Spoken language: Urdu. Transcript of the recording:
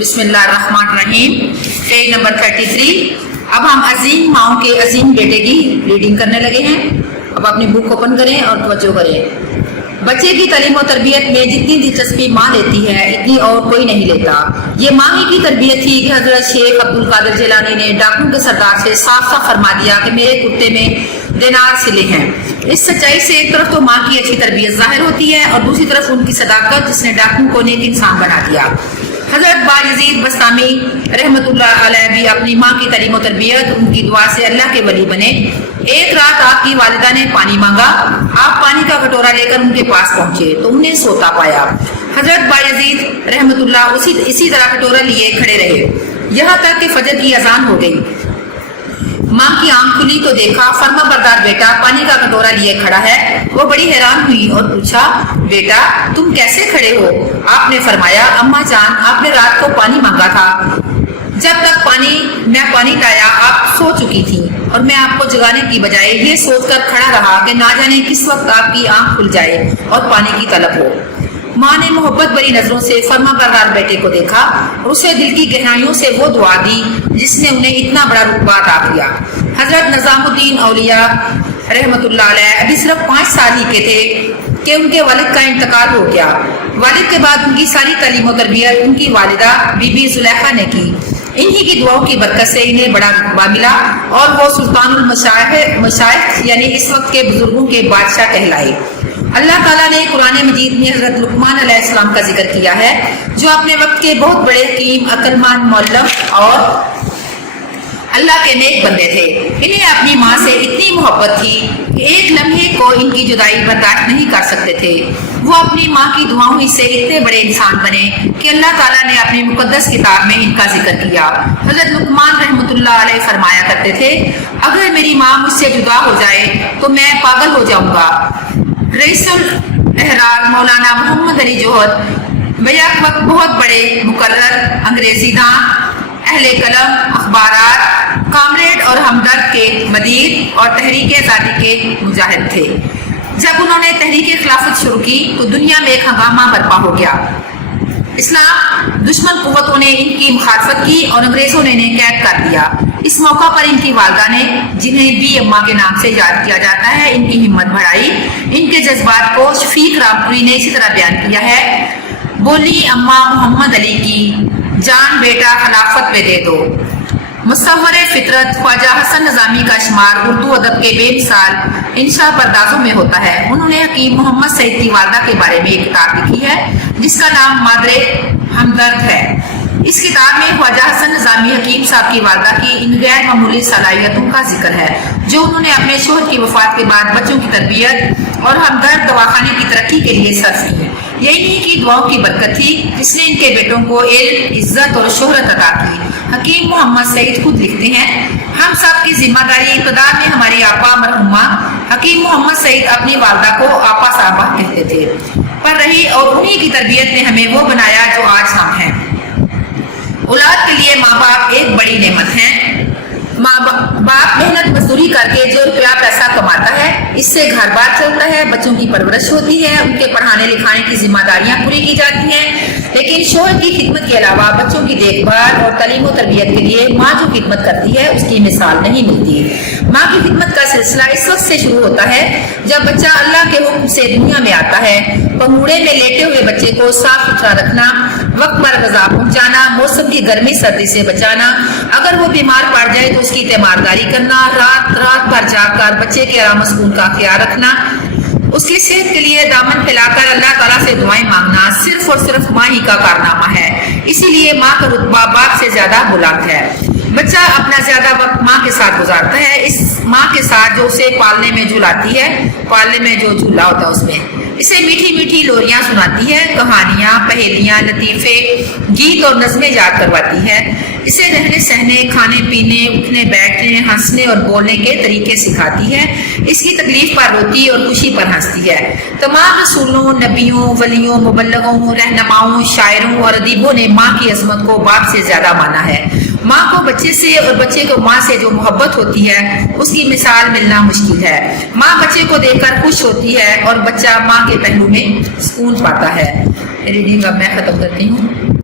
بسم اللہ الرحمن الرحیم، پیج نمبر 33۔ اب ہم عظیم ماؤں کے عظیم بیٹے کی ریڈنگ کرنے لگے ہیں۔ اب اپنی بک اوپن کریں اور توجہ کریں۔ بچے کی تعلیم و تربیت میں جتنی دلچسپی ماں لیتی ہے اتنی اور کوئی نہیں لیتا۔ یہ ماں ہی کی تربیت تھی کہ حضرت شیخ عبد القادر جیلانی نے ڈاکو کے سردار سے صاف صاف فرما دیا کہ میرے کتے میں دینار سلے ہیں۔ اس سچائی سے ایک طرف تو ماں کی اچھی تربیت ظاہر ہوتی ہے اور دوسری طرف ان کی صداقت جس نے ڈاکو کو نیک انسان بنا دیا۔ حضرت بایزید بستامی رحمۃ اللہ علیہ بھی اپنی ماں کی تعلیم و تربیت ان کی دعا سے اللہ کے ولی بنے۔ ایک رات آپ کی والدہ نے پانی مانگا، آپ پانی کا کٹورا لے کر ان کے پاس پہنچے تو انہیں سوتا پایا۔ حضرت بایزید رحمۃ اللہ اسی طرح کٹورا لیے کھڑے رہے یہاں تک کہ فجر کی اذان ہو گئی۔ ماں کی آنکھ کھلی تو دیکھا فرما بردار بیٹا پانی کا کٹورا لیے کھڑا ہے۔ وہ بڑی حیران ہوئی اور پوچھا، بیٹا تم کیسے کھڑے ہو؟ آپ نے فرمایا، اماں جان آپ نے رات کو پانی مانگا تھا، جب تک میں پانی لایا آپ سو چکی تھی اور میں آپ کو جگانے کی بجائے یہ سوچ کر کھڑا رہا کہ نہ جانے کس وقت آپ کی آنکھ کھل جائے اور پانی کی طلب ہو۔ ماں نے محبت بری نظروں سے فرما بردار بیٹے کو دیکھا اور اسے دل کی گہرائیوں سے وہ دعا دی جس نے انہیں اتنا بڑا رتبہ عطا کیا۔ حضرت نظام الدین اولیاء رحمۃ اللہ علیہ ابھی صرف 5 سال ہی کے تھے کہ ان کے والد کا انتقال ہو گیا۔ والد کے بعد ان کی ساری تعلیم و تربیت ان کی والدہ بی بی زلیخا نے کی۔ انہی کی دعاؤں کی برکت سے انہیں بڑا رتبہ ملا اور وہ سلطان المشائخ یعنی اس وقت کے بزرگوں کے بادشاہ کہلائے۔ اللہ تعالیٰ نے قرآن مجید میں حضرت لقمان علیہ السلام کا ذکر کیا ہے جو اپنے وقت کے بہت بڑے حکیم، عقلمند، معلم اور اللہ کے نیک بندے تھے۔ انہیں اپنی ماں سے اتنی محبت تھی کہ ایک لمحے کو ان کی جدائی برداشت نہیں کر سکتے تھے۔ وہ اپنی ماں کی دعاؤں ہی سے اتنے بڑے انسان بنے کہ اللہ تعالیٰ نے اپنی مقدس کتاب میں ان کا ذکر کیا۔ حضرت لقمان رحمۃ اللہ علیہ فرمایا کرتے تھے، اگر میری ماں مجھ سے جدا ہو جائے تو میں پاگل ہو جاؤں گا۔ رئیس الاحرار مولانا محمد علی جوہر بیک وقت بہت بڑے مقرر، انگریزی داں، اہل قلم، اخبارات، کامریڈ اور ہمدرد کے مدیر اور تحریک آزادی کے مجاہد تھے۔ جب انہوں نے تحریک خلافت شروع کی تو دنیا میں ایک ہنگامہ برپا ہو گیا۔ اسلام دشمن قوتوں نے ان کی مخالفت کی اور انگریزوں نے انہیں قید کر دیا۔ اس موقع پر ان کی والدہ نے، جنہیں بی اماں کے نام سے یاد کیا جاتا ہے، ان کی ہمت بڑھائی۔ ان کے جذبات کو شفیق رامپوری نے اسی طرح بیان کیا ہے، بولی اماں محمد علی کی جان بیٹا خلافت پہ دے دو۔ مصور فطرت خواجہ حسن نظامی کا شمار اردو ادب کے بے مثال انشا پردازوں میں ہوتا ہے۔ انہوں نے حکیم محمد سعید کی والدہ کے بارے میں ایک کتاب لکھی ہے جس کا نام مادر ہمدرد ہے۔ اس کتاب میں خواجہ حسن نظامی حکیم صاحب کی والدہ کی ان غیر معمولی صلاحیتوں کا ذکر ہے جو انہوں نے اپنے شوہر کی وفات کے بعد بچوں کی تربیت اور ہمدرد دواخانے کی ترقی کے لیے صرف کی۔ یہ انہی کی دعاؤں کی برکت تھی جس نے ان کے بیٹوں کو علم، عزت اور شہرت عطا کی۔ حکیم محمد سعید خود لکھتے ہیں، ہم سب کی ذمہ داری اقتدار میں ہماری آپا مرحومہ حکیم محمد سعید اپنی والدہ کو آپا صاحبہ کہتے تھے پر رہی اور انہی کی تربیت نے ہمیں وہ بنایا جو آج ہم ہیں۔ اولاد کے لیے ماں باپ ایک بڑی نعمت ہیں۔ ماں باپ محنت مزدوری کر کے جو روپیہ پیسہ کماتا ہے اس سے گھر بار چلتا ہے، بچوں کی پرورش ہوتی ہے، ان کے پڑھانے لکھانے کی ذمہ داریاں پوری کی جاتی ہیں، لیکن شوہر کی خدمت کے علاوہ بچوں کی دیکھ بھال اور تعلیم و تربیت کے لیے ماں جو خدمت کرتی ہے اس کی مثال نہیں ملتی۔ ماں کی خدمت کا سلسلہ اس وقت سے شروع ہوتا ہے جب بچہ اللہ کے حکم سے دنیا میں آتا ہے۔ پنگوڑے میں لیٹے ہوئے بچے کو صاف ستھرا رکھنا، وقت پر غذا پہنچانا، موسم کی گرمی سردی سے بچانا، اگر وہ بیمار پڑ جائے تو اس کی تیمارداری کرنا، رات بھر جاگ کر بچے کے آرام و سکون کا خیال رکھنا، اس کی صحت کے لیے دامن پھیلا کر اللہ تعالیٰ سے دعائیں مانگنا صرف اور صرف ماں ہی کا کارنامہ ہے۔ اسی لیے ماں کا رتبہ باپ سے زیادہ بلند ہے۔ بچہ اپنا زیادہ وقت ماں کے ساتھ گزارتا ہے، اس ماں کے ساتھ جو اسے پالنے میں جھلاتی ہے، پالنے میں جو جھولا ہوتا ہے اس میں اسے میٹھی میٹھی لوریاں سناتی ہے، کہانیاں، پہیلیاں، لطیفے، گیت اور نظمیں یاد کرواتی ہے، اسے رہنے سہنے، کھانے پینے، اٹھنے بیٹھنے، ہنسنے اور بولنے کے طریقے سکھاتی ہے، اس کی تکلیف پر روتی اور خوشی پر ہنستی ہے۔ تمام رسولوں، نبیوں، ولیوں، مبلغوں، رہنماؤں، شاعروں اور ادیبوں نے ماں کی عظمت کو باپ سے زیادہ مانا ہے۔ ماں کو بچے سے اور بچے کو ماں سے جو محبت ہوتی ہے اس کی مثال ملنا مشکل ہے۔ ماں بچے کو دیکھ کر خوش ہوتی ہے اور بچہ ماں کے پہلو میں سکون پاتا ہے۔ ریڈنگ اب میں ختم کرتی ہوں۔